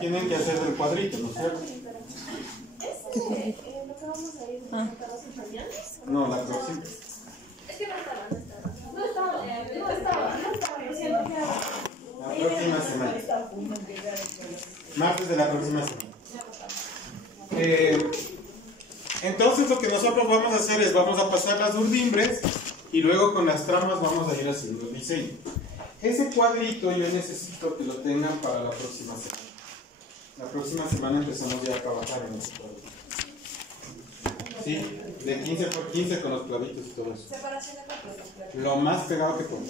tienen que hacer del cuadrito, ¿no es cierto? ¿No vamos a ir a los mañanas? No, la próxima. Es que no estaba. Lo siento. La próxima semana. Martes de la próxima semana. Entonces lo que nosotros vamos a hacer es, vamos a pasar las urdimbres y luego con las tramas vamos a ir haciendo el diseño. Ese cuadrito yo necesito que lo tengan para la próxima semana. La próxima semana empezamos ya a trabajar en ese cuadrito. ¿Sí? De 15 por 15 con los clavitos y todo eso. Lo más pegado que pueda.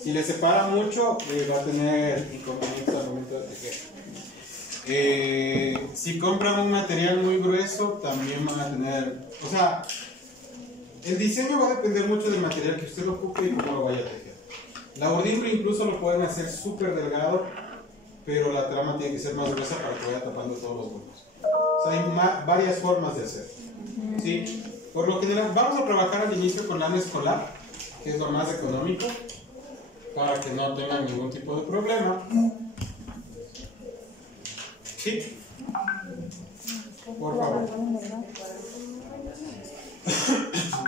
Si le separa mucho, va a tener inconvenientes al momento de tejer. Si compran un material muy grueso, también van a tener... O sea, el diseño va a depender mucho del material que usted ocupe y cómo lo vaya a tejer. La urdimbre incluso lo pueden hacer súper delgado, pero la trama tiene que ser más gruesa para que vaya tapando todos los huecos. O sea, hay varias formas de hacer. ¿Sí? Por lo general, vamos a trabajar al inicio con lana escolar, que es lo más económico, para que no tengan ningún tipo de problema. ¿Sí? Por favor.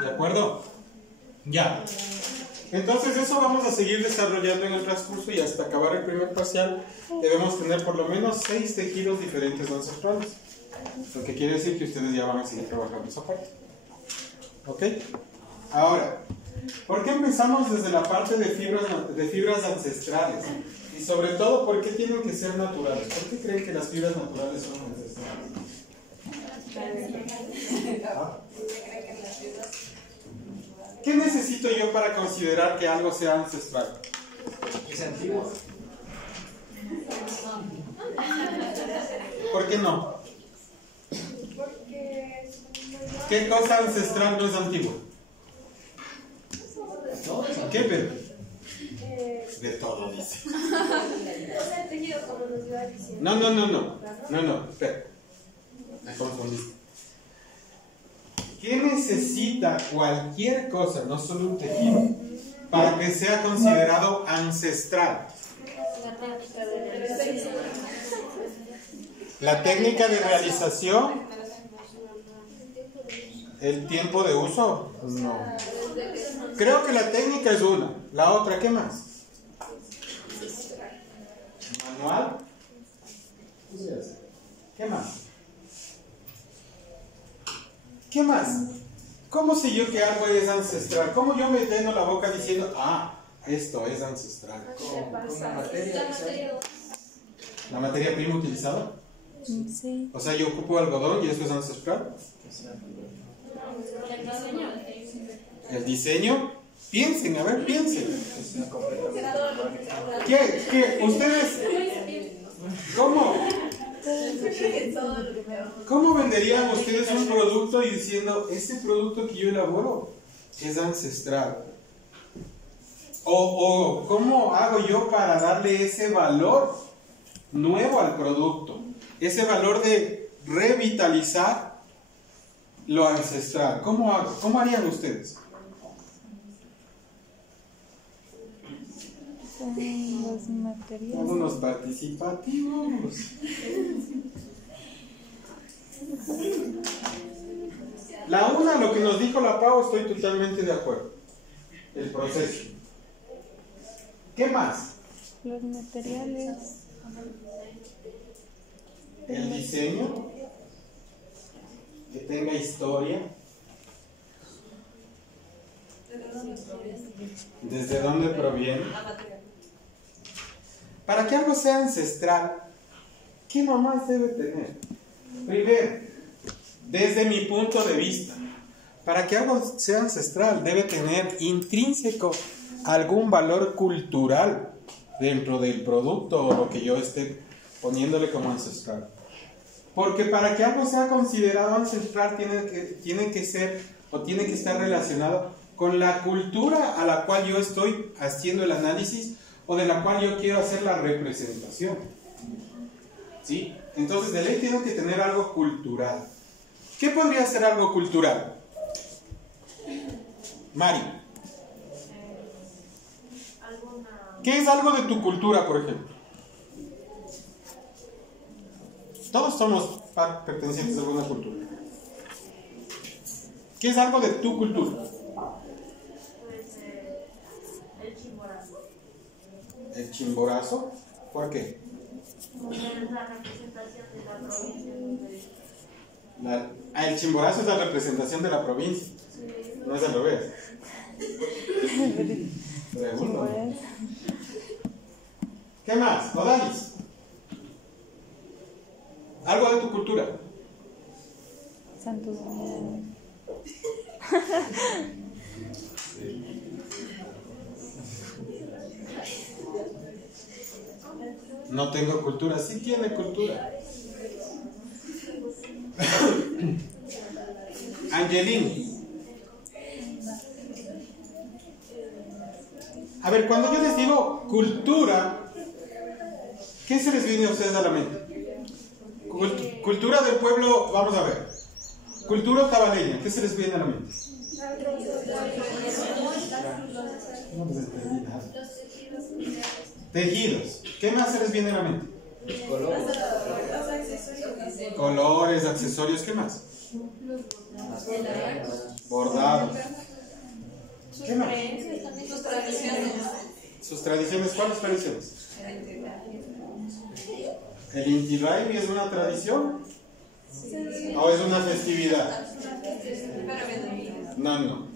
¿De acuerdo? Ya. Entonces eso vamos a seguir desarrollando en el transcurso y hasta acabar el primer parcial debemos tener por lo menos 6 tejidos diferentes ancestrales. Lo que quiere decir que ustedes ya van a seguir trabajando esa parte. ¿Ok? Ahora, ¿por qué empezamos desde la parte de fibras ancestrales? Y sobre todo, ¿por qué tienen que ser naturales? ¿Por qué creen que las fibras naturales son ancestrales? ¿Ah? ¿Qué necesito yo para considerar que algo sea ancestral? Es antiguo. ¿Por qué no? ¿Qué cosa ancestral no es antigua? ¿Qué, Pedro? De todo, dice. No, espera. Me confundiste. ¿Qué necesita cualquier cosa, no solo un tejido, para que sea considerado ancestral? La técnica de realización. ¿El tiempo de uso? No. Creo que la técnica es una. La otra, ¿qué más? ¿Manual? ¿Qué más? ¿Qué más? ¿Cómo sé yo que algo es ancestral? ¿Cómo yo me lleno la boca diciendo, esto es ancestral? Con la materia. ¿La materia prima utilizada? Sí. O sea, yo ocupo algodón y eso es ancestral. El diseño, piensen, a ver, piensen. ¿Qué? ¿Ustedes? ¿Cómo venderían ustedes un producto y diciendo, este producto que yo elaboro es ancestral? O ¿cómo hago yo para darle ese valor nuevo al producto? Ese valor de revitalizar lo ancestral. ¿Cómo hago? ¿Cómo harían ustedes? Los materiales. Algunos participativos. La una, lo que nos dijo la Pau, estoy totalmente de acuerdo. El proceso. ¿Qué más? Los materiales. El diseño. Que tenga historia. ¿Desde dónde proviene? Para que algo sea ancestral, ¿qué nomás debe tener? Primero, desde mi punto de vista, para que algo sea ancestral, debe tener intrínseco algún valor cultural dentro del producto o lo que yo esté poniéndole como ancestral. Porque para que algo sea considerado ancestral tiene que ser o tiene que estar relacionado con la cultura a la cual yo estoy haciendo el análisis o de la cual yo quiero hacer la representación. ¿Sí? Entonces, de ley tiene que tener algo cultural. ¿Qué podría ser algo cultural? Mari. ¿Qué es algo de tu cultura, por ejemplo? Todos somos pertenecientes a alguna cultura. ¿Qué es algo de tu cultura? Pues el chimborazo. ¿El chimborazo? ¿Por qué? Porque es la representación de la provincia. El chimborazo es la representación de la provincia. No es al revés. Pregunto. ¿Qué más? Odalis. Algo de tu cultura. Santo Domingo. No tengo cultura. Sí tiene cultura. Angelini. A ver, cuando yo les digo cultura, ¿qué se les viene a ustedes a la mente? Cultura del pueblo, vamos a ver. Cultura otavaleña, ¿qué se les viene a la mente? No, pues tejidos. ¿Qué más se les viene a la mente? Colores, accesorios, ¿qué más? Bordados. ¿Qué más? Sus tradiciones, ¿cuáles tradiciones? ¿El Inti Raymi es una tradición? ¿O es una festividad? No.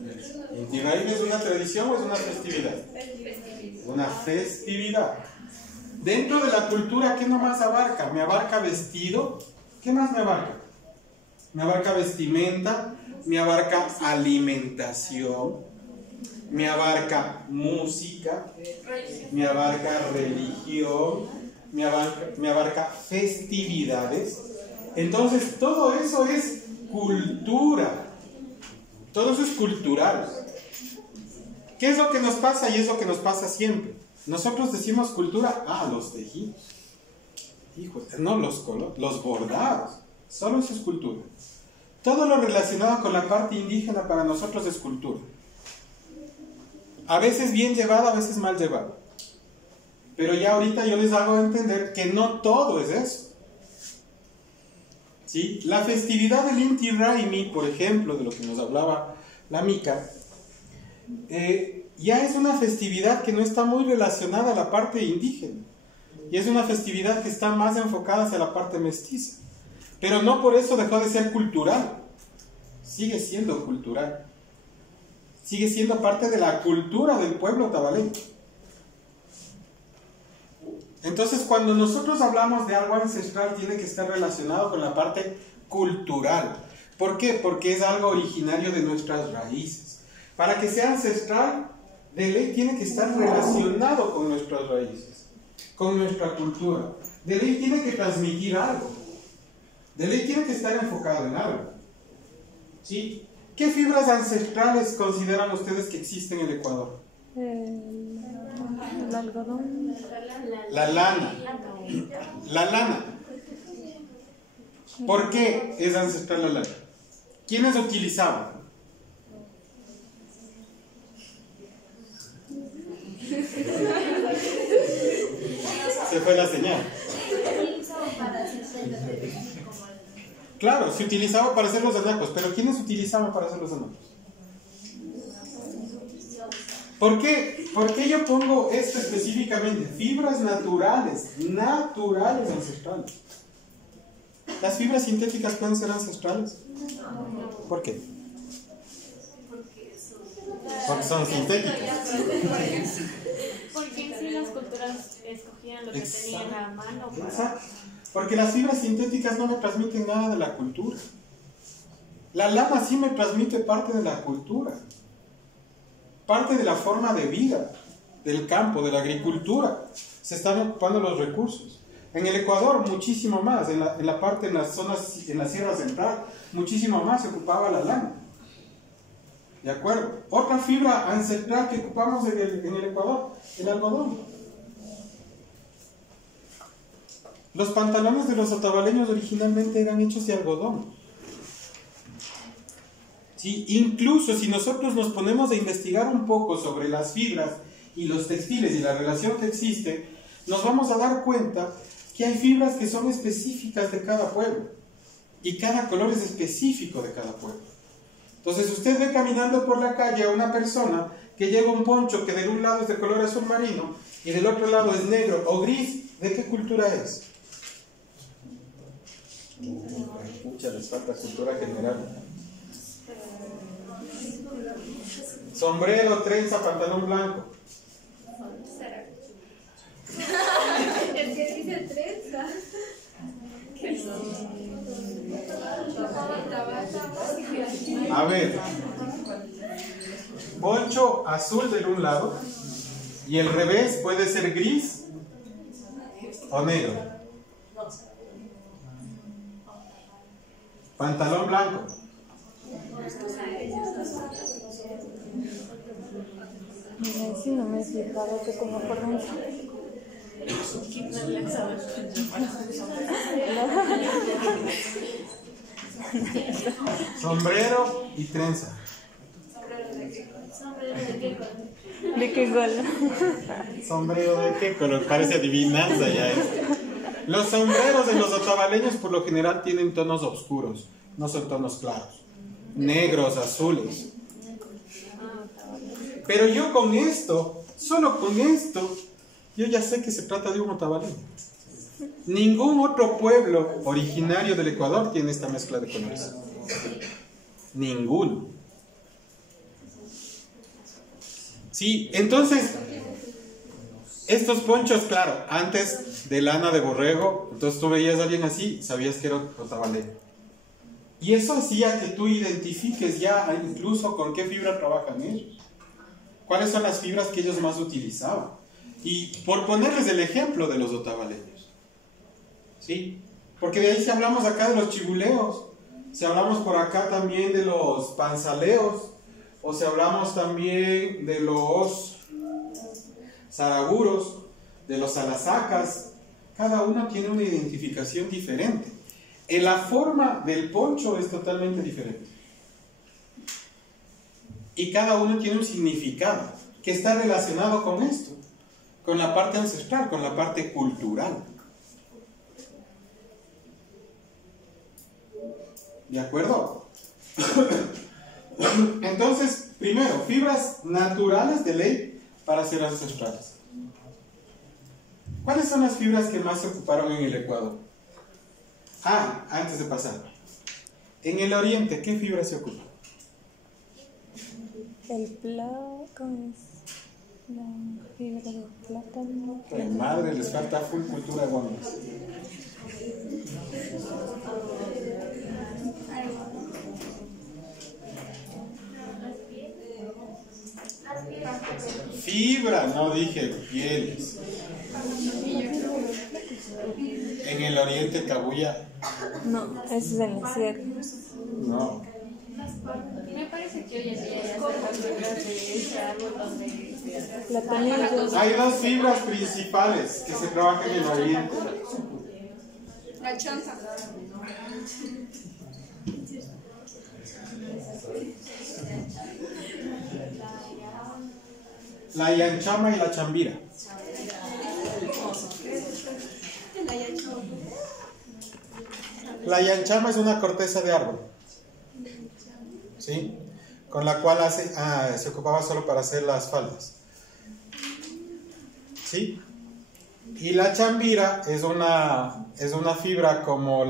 ¿Inti Raymi es una tradición o es una festividad? Una festividad. Dentro de la cultura, ¿qué nomás abarca? ¿Me abarca vestido? ¿Qué más me abarca? Me abarca vestimenta, me abarca alimentación, me abarca música, me abarca religión, me abarca festividades. Entonces, todo eso es cultura. Todo eso es cultural. ¿Qué es lo que nos pasa? Y es lo que nos pasa siempre. Nosotros decimos cultura, los tejidos. Híjole, no los colores, los bordados. Solo eso es cultura. Todo lo relacionado con la parte indígena para nosotros es cultura. A veces bien llevado, a veces mal llevado. Pero ya ahorita yo les hago entender que no todo es eso. ¿Sí? La festividad del Inti Raymi, por ejemplo, de lo que nos hablaba la Mica, ya es una festividad que no está muy relacionada a la parte indígena. Y es una festividad que está más enfocada hacia la parte mestiza. Pero no por eso dejó de ser cultural. Sigue siendo cultural. Sigue siendo parte de la cultura del pueblo otavaleño. Entonces, cuando nosotros hablamos de algo ancestral, tiene que estar relacionado con la parte cultural. ¿Por qué? Porque es algo originario de nuestras raíces. Para que sea ancestral, de ley tiene que estar relacionado con nuestras raíces, con nuestra cultura. De ley tiene que transmitir algo. De ley tiene que estar enfocado en algo. ¿Sí? ¿Qué fibras ancestrales consideran ustedes que existen en el Ecuador? El algodón. La lana. La lana. ¿Por qué es ancestral la lana? ¿Quiénes utilizaban? Se fue la señal. Claro, se utilizaba para hacer los anacos, pero ¿quiénes utilizaban para hacer los anacos? ¿Por qué? ¿Por qué yo pongo esto específicamente? Fibras naturales ancestrales. ¿Las fibras sintéticas pueden ser ancestrales? ¿Por qué? Porque son sintéticas. Porque en sí las culturas escogían lo que tenían a mano. Exacto. Porque las fibras sintéticas no me transmiten nada de la cultura. La lana sí me transmite parte de la cultura. Parte de la forma de vida del campo, de la agricultura. Se están ocupando los recursos. En el Ecuador muchísimo más, en la parte, en las zonas, en la Sierra Central, muchísimo más se ocupaba la lana. ¿De acuerdo? Otra fibra ancestral que ocupamos en el Ecuador, el algodón. Los pantalones de los otavaleños originalmente eran hechos de algodón. ¿Sí? Incluso si nosotros nos ponemos a investigar un poco sobre las fibras y los textiles y la relación que existe, nos vamos a dar cuenta que hay fibras que son específicas de cada pueblo y cada color es específico de cada pueblo. Entonces usted ve caminando por la calle a una persona que lleva un poncho que de un lado es de color azul marino y del otro lado es negro o gris. ¿De qué cultura es? Pucha, les falta cultura general. Sombrero, trenza, pantalón blanco. El que dice trenza. A ver, poncho azul del un lado y el revés puede ser gris o negro. Pantalón blanco. Mira, si no me he fijado que tengo por dentro. Sombrero y trenza. ¿De qué gol? ¿Sombrero de qué color? Parece adivinanza ya esto. Los sombreros de los otavaleños por lo general tienen tonos oscuros, no son tonos claros. Negros, azules. Pero yo con esto, solo con esto, yo ya sé que se trata de un otavaleño. Ningún otro pueblo originario del Ecuador tiene esta mezcla de colores. Ninguno. Sí, entonces, estos ponchos, claro, antes de lana de borrego, entonces tú veías a alguien así, sabías que era otavaleño. Y eso hacía que tú identifiques ya incluso con qué fibra trabajan ellos. ¿Cuáles son las fibras que ellos más utilizaban? Y por ponerles el ejemplo de los otavaleños. ¿Sí? Porque de ahí si hablamos acá de los chibuleos, si hablamos por acá también de los panzaleos, o si hablamos también de los zaraguros, de los alazacas, cada uno tiene una identificación diferente. En la forma del poncho es totalmente diferente. Y cada uno tiene un significado que está relacionado con esto, con la parte ancestral, con la parte cultural. ¿De acuerdo? Entonces, primero, fibras naturales de ley para ser ancestrales. ¿Cuáles son las fibras que más se ocuparon en el Ecuador? Antes de pasar. En el Oriente, ¿qué fibra se ocupa? El plátano es la fibra del plátano. La madre, les falta full cultura guamas. Fibra, no dije pieles. En el Oriente, cabuya. No, ese es el sierra. No. Me parece que hoy en día ya se las fibras de ese árbol donde... Platanillos. Hay dos fibras principales que se trabajan en el Oriente. La chanta. La yanchama y la chambira. La yanchama es una corteza de árbol, ¿sí? Con la cual se ocupaba solo para hacer las faldas, ¿sí? Y la chambira es una fibra como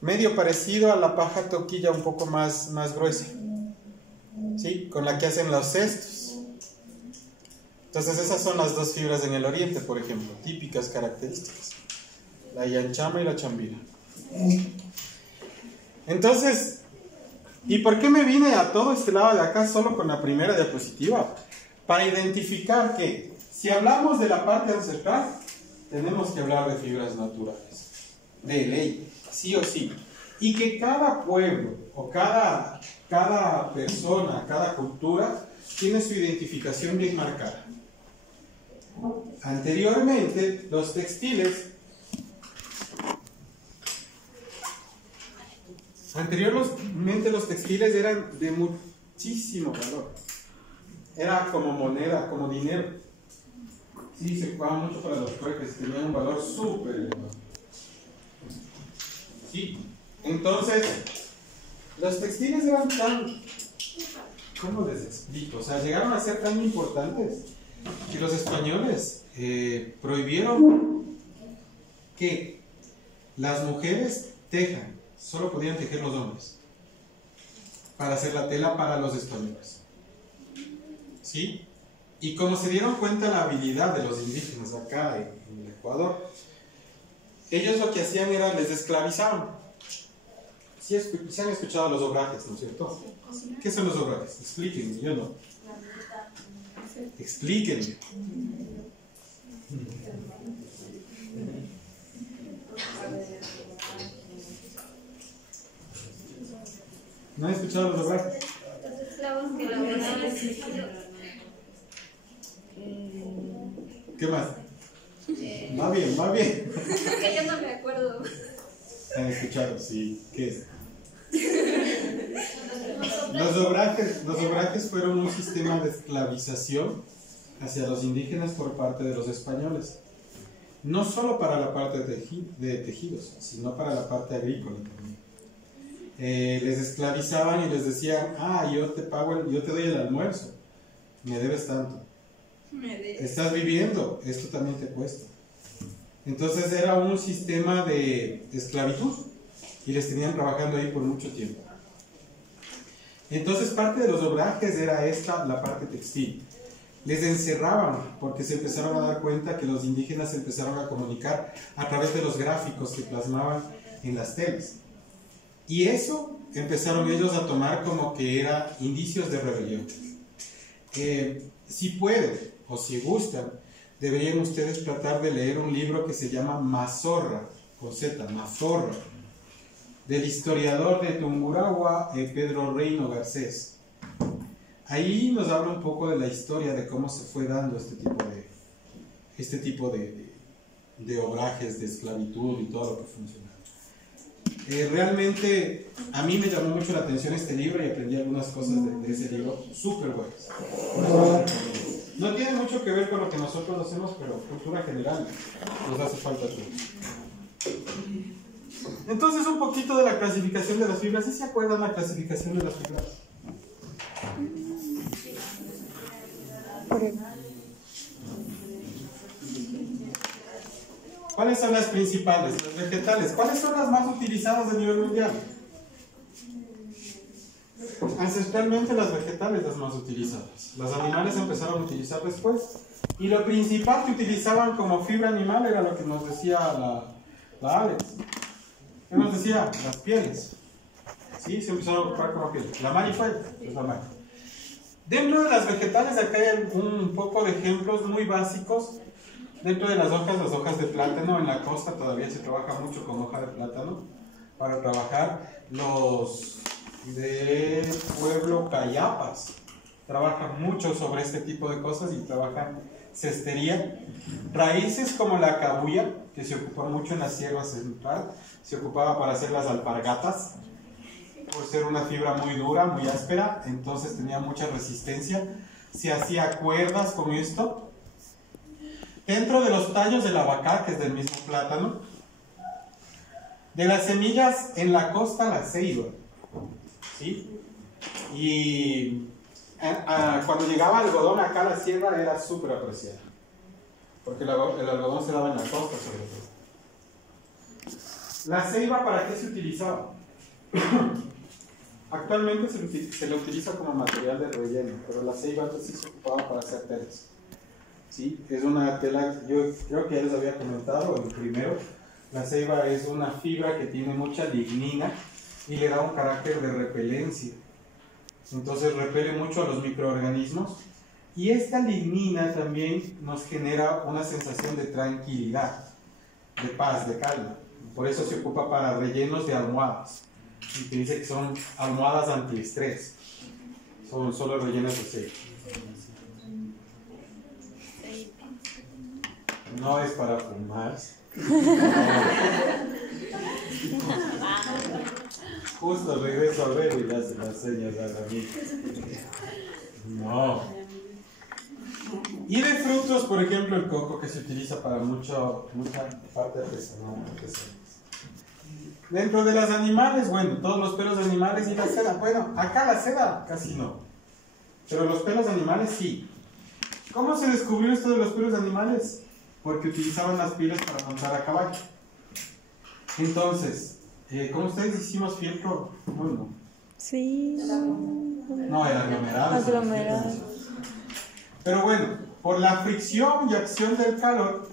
medio parecido a la paja toquilla, un poco más gruesa, ¿sí? Con la que hacen los cestos. Entonces esas son las dos fibras en el Oriente, por ejemplo, típicas características. La yanchama y la chambira. Entonces, ¿y por qué me vine a todo este lado de acá solo con la primera diapositiva? Para identificar que si hablamos de la parte ancestral, tenemos que hablar de fibras naturales, de ley, sí o sí. Y que cada pueblo o cada persona, cada cultura tiene su identificación bien marcada. Anteriormente, los textiles eran de muchísimo valor. Era como moneda, como dinero. Sí, se ocupaba mucho para los trueques, tenían un valor súper elevado. Sí, entonces, los textiles eran tan, ¿cómo les explico? O sea, llegaron a ser tan importantes que los españoles prohibieron que las mujeres tejan, solo podían tejer los hombres para hacer la tela para los españoles. ¿Sí? Y como se dieron cuenta la habilidad de los indígenas acá en el Ecuador, ellos lo que hacían era les esclavizaban. ¿Sí han escuchado los obrajes, no es cierto? ¿Qué son los obrajes? Explíquenme, yo no. Explíquenme. ¿No han escuchado los obrajes? Los esclavos que laboraban el tejido. ¿Qué más? Va bien, va bien. Que yo no me acuerdo. ¿Han escuchado? Sí. ¿Qué es? Los obrajes fueron un sistema de esclavización hacia los indígenas por parte de los españoles. No solo para la parte de tejidos, sino para la parte agrícola también. Les esclavizaban y les decían, yo te pago, yo te doy el almuerzo, me debes tanto. Estás viviendo, esto también te cuesta. Entonces era un sistema de esclavitud y les tenían trabajando ahí por mucho tiempo. Entonces parte de los obrajes era la parte textil. Les encerraban porque se empezaron a dar cuenta que los indígenas se empezaron a comunicar a través de los gráficos que plasmaban en las telas. Y eso empezaron ellos a tomar como que era indicios de rebelión. Si pueden o si gustan, deberían ustedes tratar de leer un libro que se llama Mazorra, con Z, Mazorra, del historiador de Tungurahua, Pedro Reino Garcés. Ahí nos habla un poco de la historia de cómo se fue dando este tipo de obrajes, de esclavitud y todo lo que funciona. Realmente a mí me llamó mucho la atención este libro y aprendí algunas cosas de ese libro súper buenas. No tiene mucho que ver con lo que nosotros hacemos, pero cultura general nos hace falta todo. Entonces un poquito de la clasificación de las fibras. ¿Sí se acuerdan la clasificación de las fibras? ¿Cuáles son las principales? Las vegetales. ¿Cuáles son las más utilizadas a nivel mundial? Ancestralmente las vegetales las más utilizadas. Los animales empezaron a utilizar después. Y lo principal que utilizaban como fibra animal era lo que nos decía la Alex. ¿Qué nos decía? Las pieles. ¿Sí? Se empezaron a ocupar como piel. La Mari fue, es la Mari. Dentro de las vegetales acá hay un poco de ejemplos muy básicos. Dentro de las hojas de plátano, en la costa todavía se trabaja mucho con hoja de plátano para trabajar. Los del pueblo Cayapas trabajan mucho sobre este tipo de cosas y trabajan cestería. Raíces como la cabuya, que se ocupa mucho en la sierra central, se ocupaba para hacer las alpargatas, por ser una fibra muy dura, muy áspera, entonces tenía mucha resistencia. Se hacía cuerdas con esto. Dentro de los tallos del abacá, que es del mismo plátano, de las semillas en la costa, la ceiba, ¿sí? Y cuando llegaba el algodón acá a la sierra era súper apreciado, porque el algodón se daba en la costa sobre todo. ¿La ceiba para qué se utilizaba? Actualmente se le utiliza como material de relleno, pero la ceiba antes sí se ocupaba para hacer telas. ¿Sí? Es una tela, yo creo que ya les había comentado el primero, la ceiba es una fibra que tiene mucha lignina y le da un carácter de repelencia. Entonces repele mucho a los microorganismos y esta lignina también nos genera una sensación de tranquilidad, de paz, de calma. Por eso se ocupa para rellenos de almohadas. Y te dice que son almohadas antiestrés. Son solo rellenos de ceiba. No es para fumar. Justo regreso a ver y le hace las señas a la amiga. No. Y de frutos, por ejemplo, el coco, que se utiliza para mucha parte artesanal. Dentro de los animales, bueno, todos los pelos de animales y la seda. Bueno, acá la seda casi no, pero los pelos de animales sí. ¿Cómo se descubrió esto de los pelos de animales? Porque utilizaban las pieles para montar a caballo. Entonces, ¿cómo ustedes hicimos fieltro? Bueno, Sí. no, era aglomerado. Aglomerado. Pero bueno, por la fricción y acción del calor,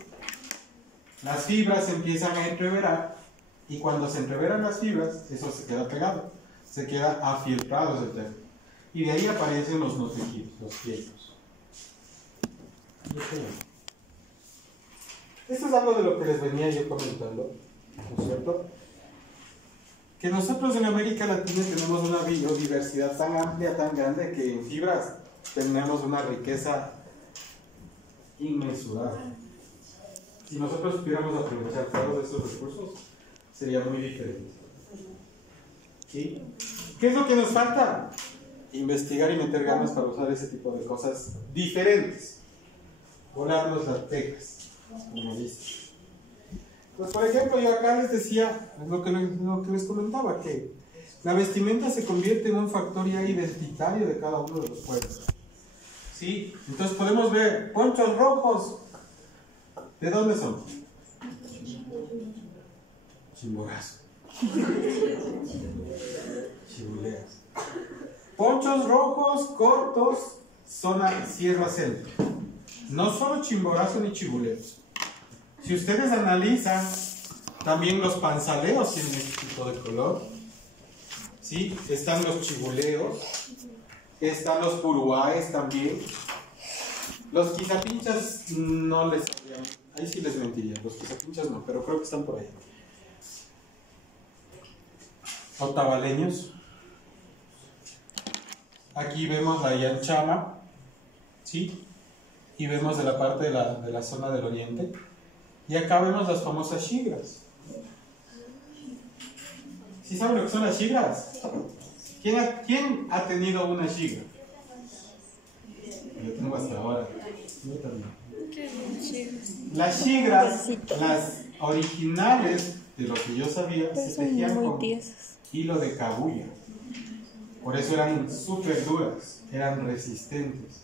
las fibras empiezan a entreverar, y cuando se entreveran las fibras, eso se queda pegado, se queda afieltrado ese termo. Y de ahí aparecen los no tejidos, los fieltros. Esto es algo de lo que les venía yo comentando, ¿no es cierto? Que nosotros en América Latina tenemos una biodiversidad tan amplia, tan grande, que en fibras tenemos una riqueza inmensurable. Si nosotros pudiéramos aprovechar todos estos recursos, sería muy diferente. ¿Sí? ¿Qué es lo que nos falta? Investigar y meter ganas para usar ese tipo de cosas diferentes. Volarnos las teclas, como dicen. Pues por ejemplo, yo acá les decía, lo que les comentaba, que la vestimenta se convierte en un factor ya identitario de cada uno de los pueblos. ¿Sí? Entonces podemos ver ponchos rojos. ¿De dónde son? Chimborazo. Chibuleas. Ponchos rojos cortos, zona Sierra Centro. No solo Chimborazo ni Chibuleos. Si ustedes analizan, también los panzaleos tienen este tipo de color. ¿Sí? Están los chibuleos, están los puruáes también. Los quizapinchas no les sabrían, ahí sí les mentiría, los quizapinchas no, pero creo que están por ahí. Otavaleños. Aquí vemos la Yanchama, ¿sí? Y vemos de la parte de la zona del oriente. Y acá vemos las famosas shigras. ¿Sí saben lo que son las shigras? ¿Quién ha tenido una shigra? Yo tengo hasta ahora. Yo también. Las shigras, las originales, de lo que yo sabía, se tejían con hilo de cabuya. Por eso eran súper duras, eran resistentes.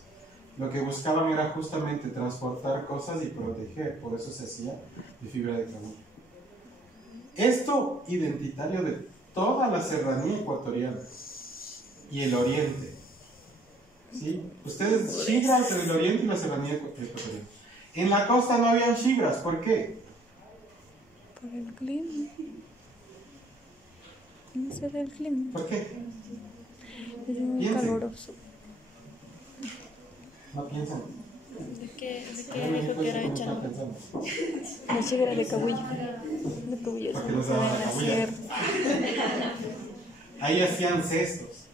Lo que buscaban era justamente transportar cosas y proteger, por eso se hacía de fibra de cabuya. Esto identitario de toda la serranía ecuatoriana y el oriente. ¿Sí? Ustedes, shigras en el oriente y la serranía ecuatoriana. En la costa no habían shigras, ¿por qué? Por el clima. ¿Cómo será el clima? ¿Por qué? Es muy caluroso. No piensan. ¿De qué dijo que era hecha? La shigra de cabuya. De cabuya. Porque no se daban la cabuya. Ahí hacían cestos.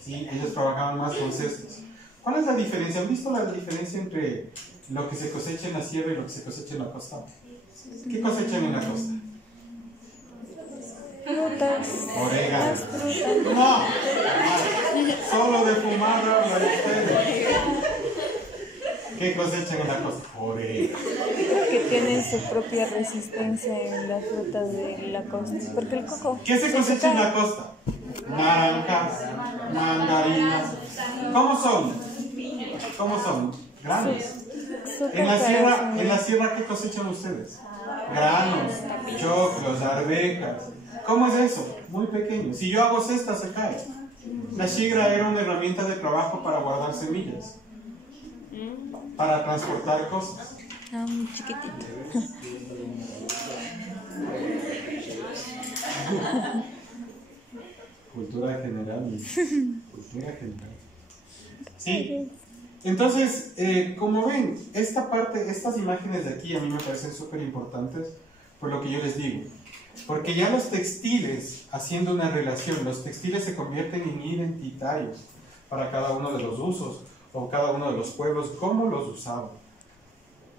Sí, ellos trabajaban más con cestos. ¿Cuál es la diferencia? ¿Han visto la diferencia entre lo que se cosecha en la sierra y lo que se cosecha en la costa? ¿Qué cosechan en la costa? Frutas. Orégano. Frutas. No, solo de fumada habla de ustedes. ¿Qué cosechan en la costa? Orégano. Creo que tienen su propia resistencia en las frutas de la costa. Porque el coco. ¿Qué se cosecha en la costa? Naranjas, mandarinas. ¿Cómo son? ¿Cómo son? Granos. En la sierra, ¿qué cosechan ustedes? Granos, choclos, arvejas. ¿Cómo es eso? Muy pequeño. Si yo hago cesta, se cae. La shigra era una herramienta de trabajo para guardar semillas, para transportar cosas. Ah, muy chiquitito. Cultura general. Cultura general. Sí. Entonces, como ven, estas imágenes de aquí a mí me parecen súper importantes por lo que yo les digo. Porque ya los textiles, haciendo una relación, los textiles se convierten en identitarios para cada uno de los usos o cada uno de los pueblos, cómo los usaban.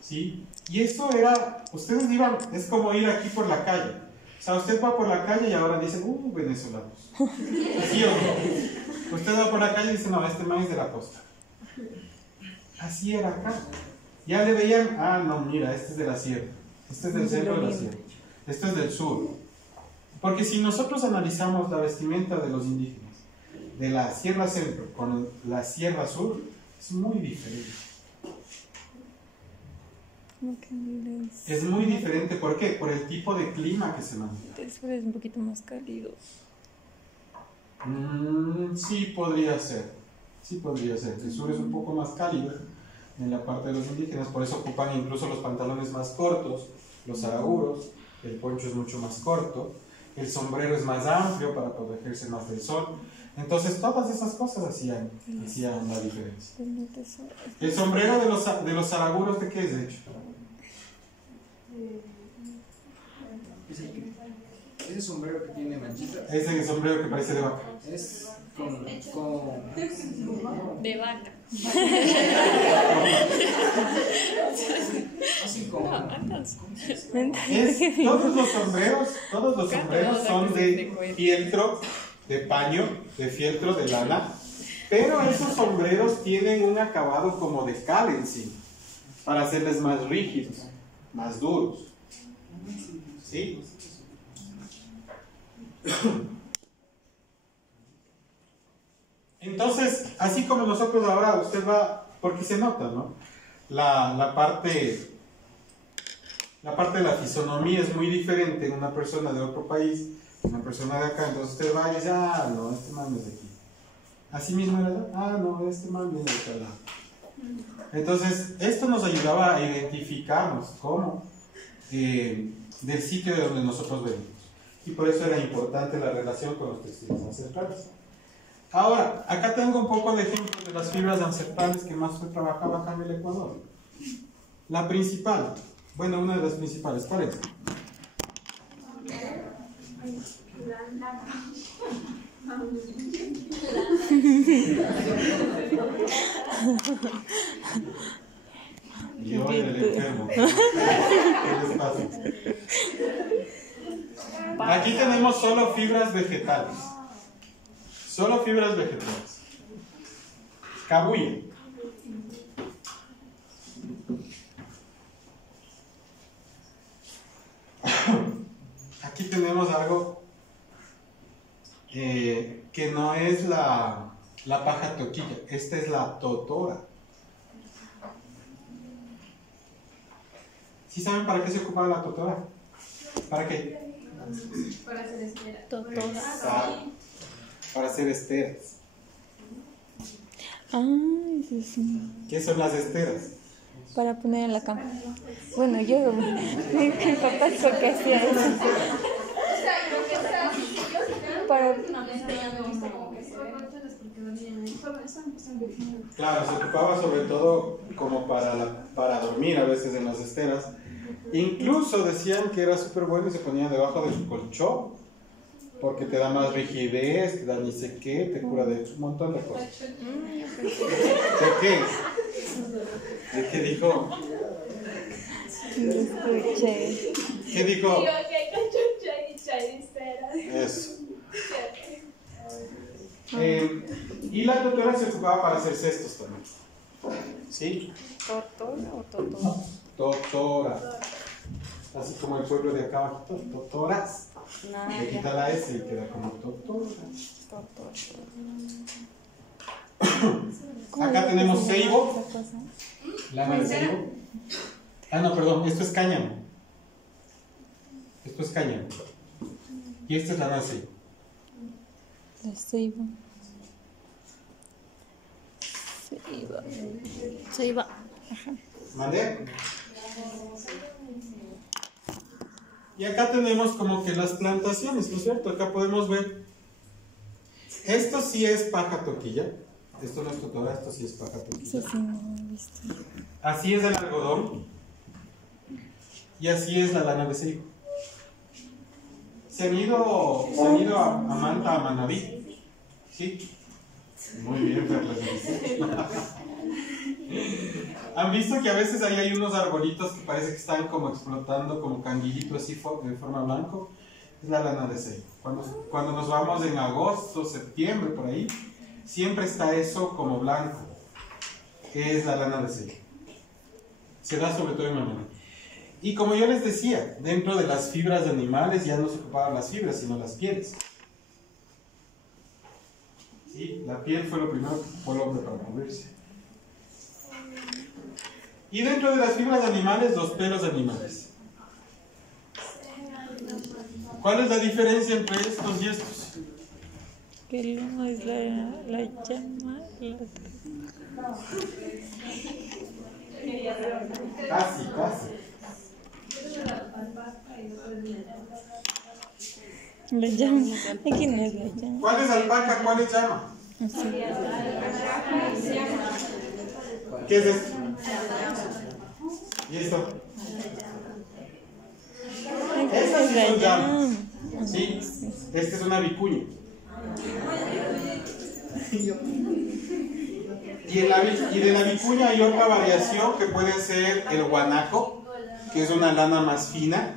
¿Sí? Y eso era, ustedes iban, es como ir aquí por la calle. O sea, usted va por la calle y ahora dicen, venezolanos. ¿Sí o no? Usted va por la calle y dice, no, este man es de la costa. Así era acá. Ya le veían, ah, no, mira, este es de la sierra, este es del centro de la sierra, este es del sur. Porque si nosotros analizamos la vestimenta de los indígenas, de la sierra centro con la sierra sur, es muy diferente. Es muy diferente, ¿por qué? Por el tipo de clima que se maneja. El sur es un poquito más cálido. Sí, podría ser. Sí, podría ser. El sur es un poco más cálido en la parte de los indígenas, por eso ocupan incluso los pantalones más cortos, los araguros, el poncho es mucho más corto, el sombrero es más amplio para protegerse más del sol. Entonces, todas esas cosas hacían la diferencia. El sombrero de los araguros, ¿de qué es hecho? Ese sombrero que tiene manchitas. Ese sombrero que parece de vaca. Es con De vaca. así como. Todos los sombreros son de fieltro, de paño, de fieltro, de lana. Pero esos sombreros tienen un acabado como de cal en sí, para hacerles más rígidos, más duros. ¿Sí? Entonces, así como nosotros ahora, usted va, porque se nota, ¿no? La parte de la fisonomía es muy diferente en una persona de otro país, una persona de acá. Entonces usted va y dice, ah, no, este man no es de aquí. Así mismo era, ah, no, este man viene de acá lado. Entonces, esto nos ayudaba a identificarnos como del sitio de donde nosotros venimos. Y por eso era importante la relación con los textiles ancestrales. Ahora, acá tengo un poco de ejemplos de las fibras ancestrales que más se trabajaba acá en el Ecuador. La principal, bueno, una de las principales, ¿cuál es? Yo era el enfermo. ¿Qué les pasa? Aquí tenemos solo fibras vegetales. Solo fibras vegetales. Cabuya. Aquí tenemos algo que no es la paja toquilla. Esta es la totora. ¿Sí saben para qué se ocupaba la totora? ¿Para qué? Para hacer esteras. Exacto. Para hacer esteras. Sí, sí. ¿Qué son las esteras? Para poner en la cama. Bueno, yo, mi papá es lo que hacía eso. Para... Claro, se ocupaba sobre todo como para dormir a veces en las esteras. Incluso decían que era súper bueno y se ponían debajo del colchón porque te da más rigidez, te da ni sé qué, te cura de un montón de cosas. ¿De qué? ¿De qué dijo? Escuché. ¿Qué dijo? Eso. Y la totora se ocupaba para hacer cestos también. ¿Sí? ¿Totora o totora? Totora. Así como el pueblo de acá abajo, totoras. Le quita la S y queda como totora. Acá tenemos ceibo. Lana de ceibo. Ah, no, perdón, esto es cáñamo. Esto es cáñamo. Y esta es lana de ceibo. La ceiba. Ceiba. Ajá. ¿Mandé? Y acá tenemos como que las plantaciones, ¿no es cierto? Acá podemos ver. Esto sí es paja toquilla. Esto no es totora, esto sí es paja toquilla. Eso sí, no he visto. Así es el algodón. Y así es la lana de ceibo. Se han ido a Manta, a Manabí. ¿Sí? Muy bien, Perla. ¿Han visto que a veces ahí hay unos arbolitos que parece que están como explotando como canguillito así de forma blanco? Es la lana de ceibo. Cuando nos vamos en agosto, septiembre, por ahí, siempre está eso como blanco. es la lana de seda. Se da sobre todo en Mamani. Y como yo les decía, dentro de las fibras de animales ya no se ocupaban las fibras, sino las pieles. ¿Sí? La piel fue lo primero que ocupó el hombre para moverse. Y dentro de las fibras de animales, los pelos de animales. ¿Cuál es la diferencia entre estos y estos? Que el uno es la llama, Casi, casi. la llama. Aquí no es la llama. ¿Cuál es alpaca? ¿Cuál es llama? ¿Qué es esto? ¿Y esto? Estas sí son llamas. ¿Sí? Esta es una vicuña. Y de la vicuña hay otra variación que puede ser el guanaco, que es una lana más fina.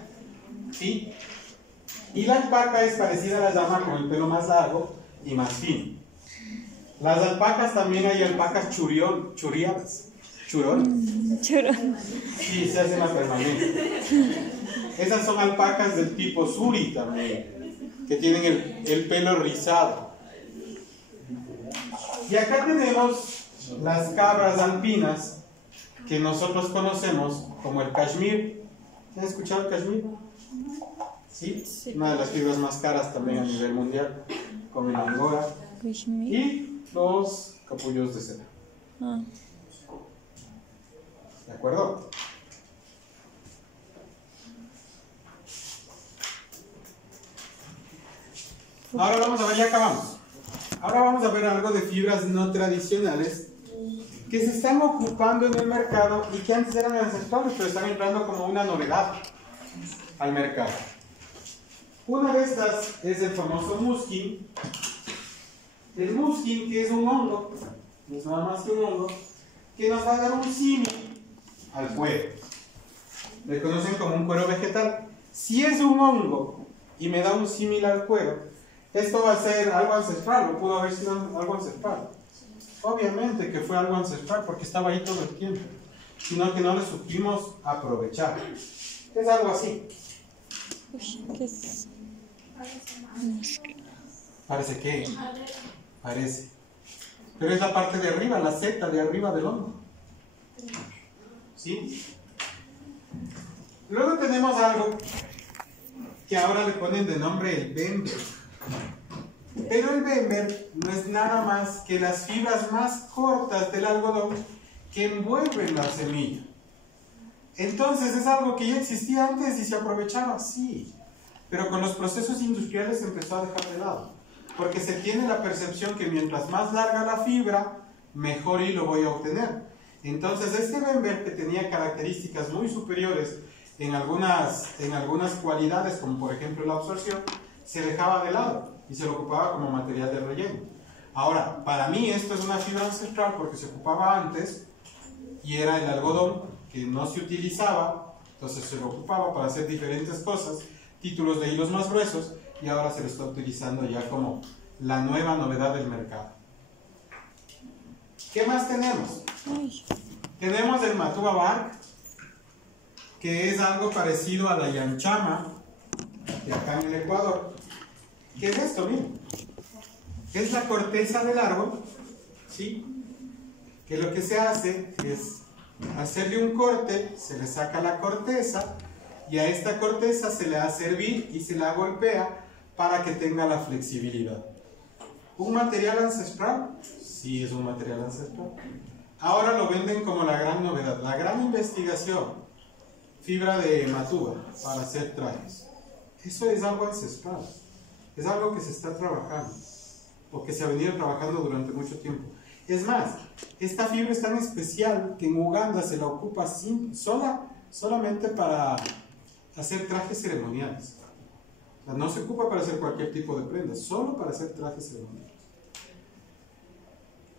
¿Sí? Y la alpaca es parecida a la llama con el pelo más largo y más fino. Las alpacas también hay alpacas churiadas. ¿Churón? Churón. Sí, se hacen las permanentes. Esas son alpacas del tipo suri también, que tienen el pelo rizado. Y acá tenemos las cabras alpinas, que nosotros conocemos como el cashmere. ¿Han escuchado el cashmere? ¿Sí? Una de las fibras más caras también a nivel mundial, como el angora. Y los capullos de seda. ¿De acuerdo? Ahora vamos a ver, ya acabamos. Ahora vamos a ver algo de fibras no tradicionales que se están ocupando en el mercado y que antes eran ancestrales, pero están entrando como una novedad al mercado. Una de estas es el famoso muskin. El muskin, que es un hongo, no es nada más que un hongo, que nos va a dar un símil al cuero. Le conocen como un cuero vegetal. Si es un hongo y me da un símil al cuero, esto va a ser algo ancestral, o pudo haber sido algo ancestral. Obviamente que fue algo ancestral porque estaba ahí todo el tiempo, sino que no le supimos aprovechar. Es algo así. ¿Qué es? ¿Parece qué? Parece. Pero es la parte de arriba, la seta de arriba del hongo. ¿Sí? Luego tenemos algo que ahora le ponen de nombre el bember. Pero el bember no es nada más que las fibras más cortas del algodón que envuelven la semilla. Entonces es algo que ya existía antes y se aprovechaba, sí. Pero con los procesos industriales se empezó a dejar de lado. Porque se tiene la percepción que mientras más larga la fibra, mejor hilo voy a obtener. Entonces este bember, que tenía características muy superiores en algunas cualidades, como por ejemplo la absorción, se dejaba de lado y se lo ocupaba como material de relleno. Ahora, para mí esto es una fibra ancestral porque se ocupaba antes y era el algodón que no se utilizaba, entonces se lo ocupaba para hacer diferentes cosas, títulos de hilos más gruesos, y ahora se lo está utilizando ya como la nueva novedad del mercado. ¿Qué más tenemos? Tenemos el matuba bark, que es algo parecido a la yanchama, de acá en el Ecuador. ¿Qué es esto? Miren, es la corteza del árbol, ¿sí? Que lo que se hace es hacerle un corte, se le saca la corteza y a esta corteza se le hace hervir y se la golpea para que tenga la flexibilidad. ¿Un material ancestral? Sí, es un material ancestral. Ahora lo venden como la gran novedad, la gran investigación, fibra de matuba para hacer trajes. Eso es algo ancestral, es algo que se está trabajando, o que se ha venido trabajando durante mucho tiempo. Es más, esta fibra es tan especial que en Uganda se la ocupa solamente para hacer trajes ceremoniales. O sea, no se ocupa para hacer cualquier tipo de prenda, solo para hacer trajes ceremoniales.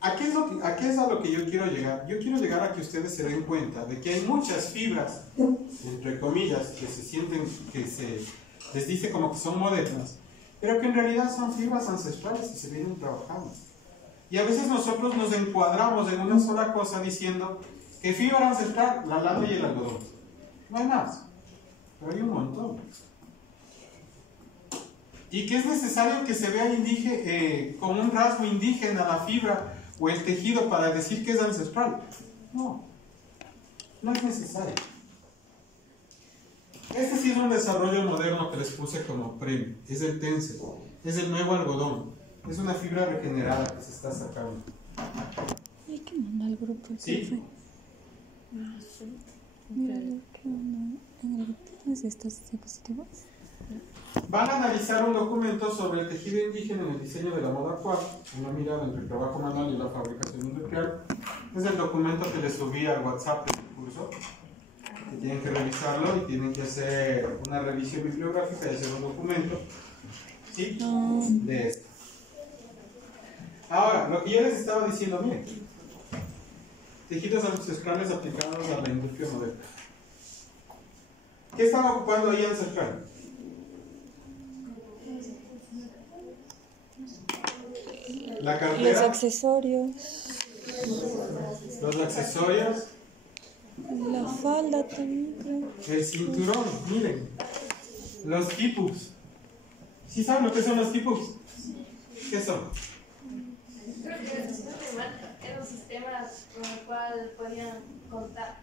¿A qué es a lo que yo quiero llegar? Yo quiero llegar a que ustedes se den cuenta de que hay muchas fibras, entre comillas, que se sienten, que se les dice como que son modernas, pero que en realidad son fibras ancestrales que se vienen trabajando. Y a veces nosotros nos encuadramos en una sola cosa diciendo que fibra ancestral, la lana y el algodón. No hay más, pero hay un montón. Y que es necesario que se vea con un rasgo indígena la fibra o el tejido para decir que es ancestral. No, no es necesario. Este sí es un desarrollo moderno que les puse como premio. Es el Tencel, es el nuevo algodón. Es una fibra regenerada que se está sacando. ¿Y qué manda al grupo? ¿Sí? No sé. Mira lo que manda en el grupo. ¿Es estas diapositivas? Van a analizar un documento sobre el tejido indígena en el diseño de la moda actual, una mirada entre el trabajo manual y la fabricación industrial. Es el documento que les subí al WhatsApp del curso, que tienen que revisarlo y tienen que hacer una revisión bibliográfica y hacer un documento, ¿sí? De esto. Ahora, lo que yo les estaba diciendo, miren, tejidos ancestrales aplicados a la industria moderna. ¿Qué están ocupando ahí ancestral? La cartera, Los accesorios, la falda también, creo. el cinturón, miren, los kipups. ¿Sí saben lo que son los kipups? ¿Qué son? Creo que eran sistemas con el cual podían contar.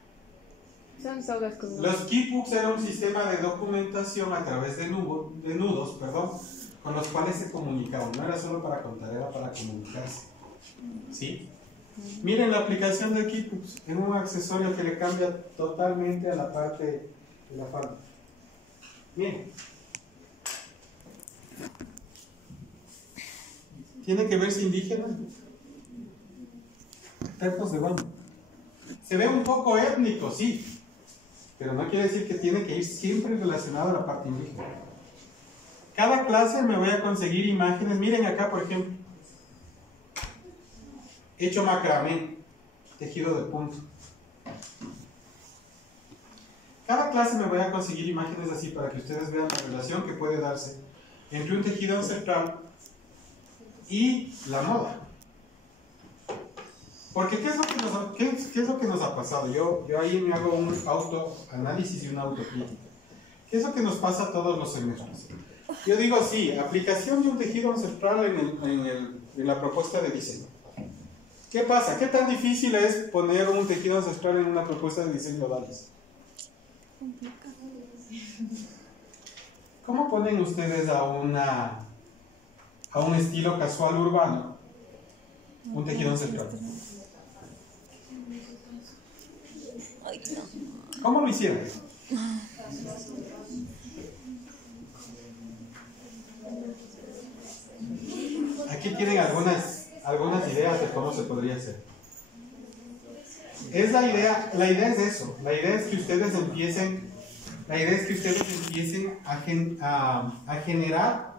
Son sogas con Los kipups eran un sistema de documentación a través de nudos, con los cuales se comunicaban. No era solo para contar, era para comunicarse. ¿Sí? Miren la aplicación de kipups en un accesorio que le cambia totalmente a la parte de la falda. Miren. ¿Tiene que verse indígena? Tercos de baño. Se ve un poco étnico, sí, pero no quiere decir que tiene que ir siempre relacionado a la parte indígena. Cada clase me voy a conseguir imágenes. Miren acá, por ejemplo, hecho macramé, tejido de punto. Cada clase me voy a conseguir imágenes así para que ustedes vean la relación que puede darse entre un tejido ancestral y la moda. Porque ¿qué es lo que nos ha pasado? Yo ahí me hago un autoanálisis y una autocrítica. ¿Qué es lo que nos pasa todos los semestres? Yo digo sí, aplicación de un tejido ancestral en la propuesta de diseño. ¿Qué pasa? ¿Qué tan difícil es poner un tejido ancestral en una propuesta de diseño DALIS? ¿Cómo ponen ustedes a un estilo casual urbano un tejido ancestral? ¿Cómo lo hicieron? Aquí tienen algunas ideas de cómo se podría hacer. La idea es eso. La idea es que ustedes empiecen a generar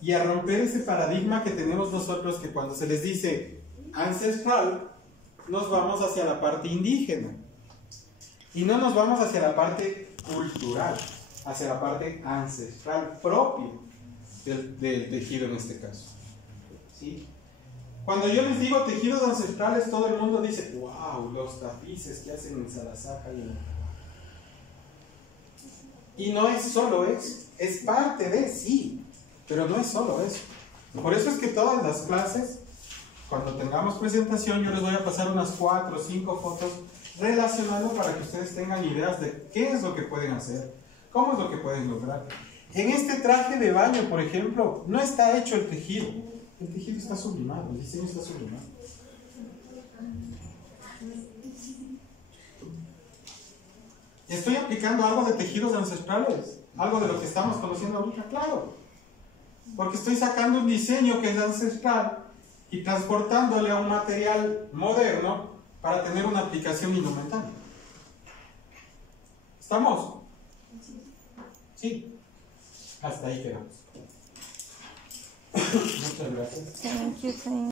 y a romper ese paradigma que tenemos nosotros, que cuando se les dice ancestral, nos vamos hacia la parte indígena. Y no nos vamos hacia la parte cultural, hacia la parte ancestral propia del tejido en este caso. ¿Sí? Cuando yo les digo tejidos ancestrales, todo el mundo dice, wow, los tapices que hacen en Salazaca. Y no es solo eso, es parte de sí, pero no es solo eso. Por eso es que todas las clases, cuando tengamos presentación, yo les voy a pasar unas 4 o 5 fotos relacionando para que ustedes tengan ideas de qué es lo que pueden hacer, cómo es lo que pueden lograr. En este traje de baño, por ejemplo, no está hecho el tejido está sublimado, el diseño está sublimado. ¿Estoy aplicando algo de tejidos ancestrales? ¿Algo de lo que estamos conociendo ahorita? Claro, porque estoy sacando un diseño que es ancestral y transportándole a un material moderno para tener una aplicación indumentaria. ¿Estamos? Sí. Hasta ahí quedamos. Muchas gracias. Thank you.